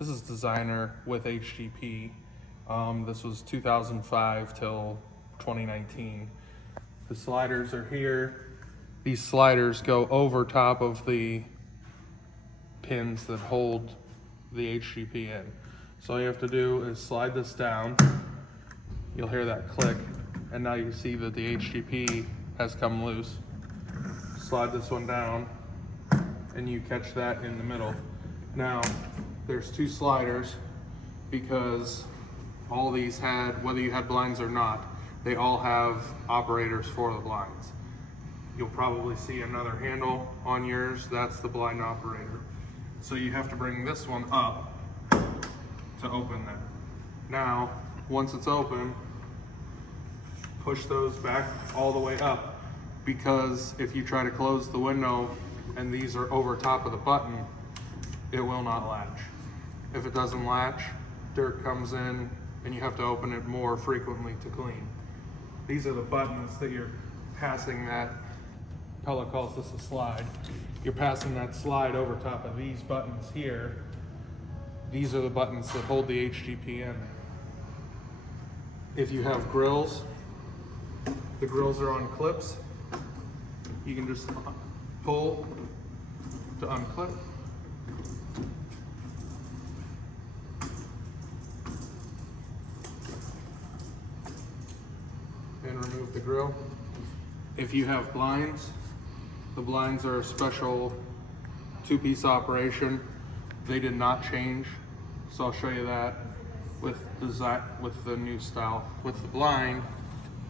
This is designer with HGP. This was 2005 till 2019. The sliders are here. These sliders go over top of the pins that hold the HGP in. So all you have to do is slide this down. You'll hear that click, and now you see that the HGP has come loose. Slide this one down, and you catch that in the middle. Now, there's two sliders because all these had, whether you had blinds or not, they all have operators for the blinds. You'll probably see another handle on yours, that's the blind operator. So you have to bring this one up to open that. Now, once it's open, push those back all the way up, because if you try to close the window and these are over top of the button, it will not latch. If it doesn't latch, dirt comes in and you have to open it more frequently to clean. These are the buttons that you're passing that, Pella calls this a slide. You're passing that slide over top of these buttons here. These are the buttons that hold the HGP in. If you have grills, the grills are on clips. You can just pull to unclip. And remove the grill. If you have blinds, the blinds are a special two-piece operation. They did not change, so I'll show you that with the new style. With the blind,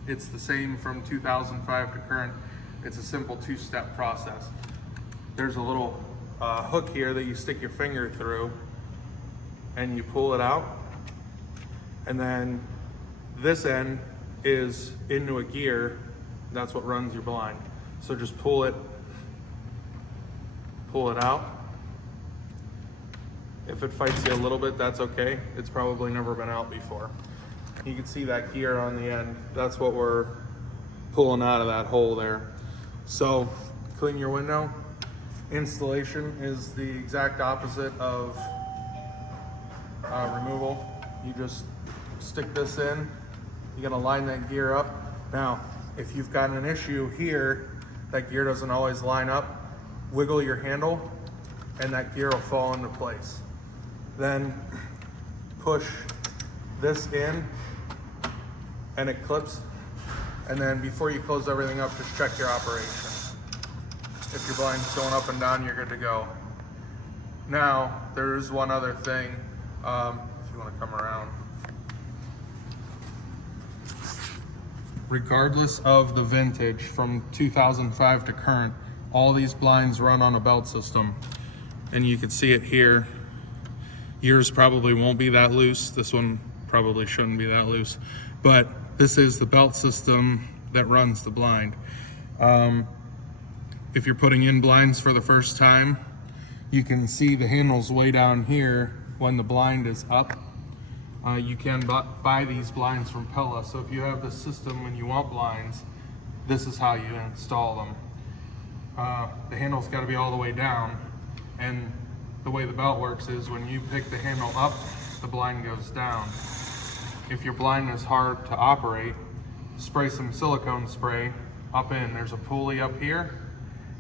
it's the same from 2005 to current. It's a simple two-step process. There's a little hook here that you stick your finger through and you pull it out, and then this end is into a gear. That's what runs your blind. So just pull it out. If it fights you a little bit, that's okay. It's probably never been out before. You can see that gear on the end. That's what we're pulling out of that hole there. So clean your window. Installation is the exact opposite of removal. You just stick this in. You gotta line that gear up. Now, if you've got an issue here, that gear doesn't always line up, wiggle your handle and that gear will fall into place. Then push this in and it clips. And then before you close everything up, just check your operation. If your blind's going up and down, you're good to go. Now, there is one other thing, if you wanna come around. Regardless of the vintage, from 2005 to current, all these blinds run on a belt system. And you can see it here. Yours probably won't be that loose. This one probably shouldn't be that loose. But this is the belt system that runs the blind. If you're putting in blinds for the first time, you can see the handles way down here when the blind is up. You can buy these blinds from Pella. So if you have this system and you want blinds, this is how you install them. The handle's got to be all the way down, and the way the belt works is when you pick the handle up, the blind goes down. If your blind is hard to operate, spray some silicone spray up in. There's a pulley up here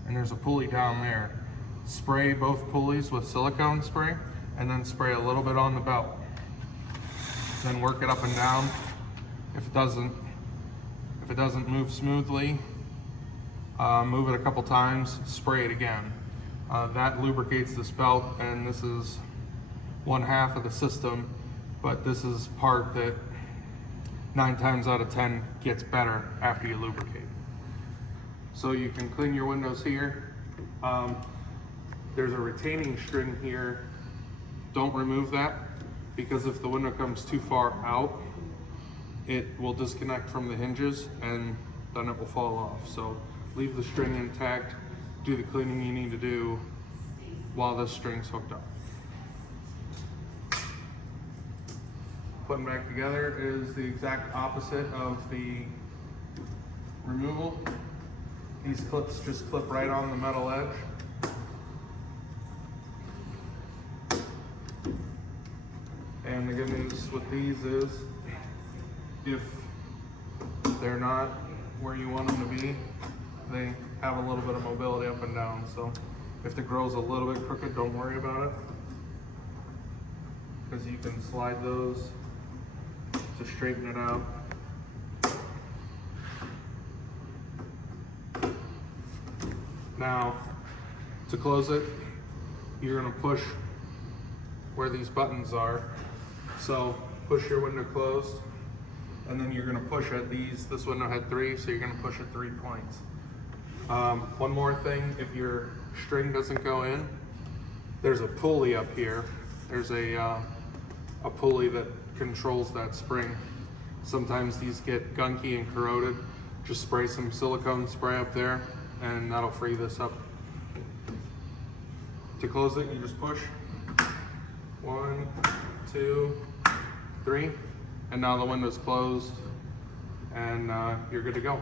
and there's a pulley down there. Spray both pulleys with silicone spray and then spray a little bit on the belt. Then work it up and down. If it doesn't move smoothly, move it a couple times, spray it again. That lubricates this belt, and this is one half of the system, but this is part that 9 times out of 10 gets better after you lubricate. So you can clean your windows here. There's a retaining string here. Don't remove that, because if the window comes too far out, it will disconnect from the hinges and then it will fall off. So leave the string intact, do the cleaning you need to do while this string's hooked up. Putting back together is the exact opposite of the removal. These clips just clip right on the metal edge. And the good news with these is, if they're not where you want them to be, they have a little bit of mobility up and down. So if the grill's a little bit crooked, don't worry about it, because you can slide those to straighten it out. Now, to close it, you're gonna push where these buttons are. So push your window closed, and then you're gonna push at these. This window had 3, so you're gonna push at 3 points. One more thing, if your string doesn't go in, there's a pulley up here. There's a pulley that controls that spring. Sometimes these get gunky and corroded. Just spray some silicone spray up there, and that'll free this up. To close it, you just push 1, 2, 3, and now the window's closed, and you're good to go.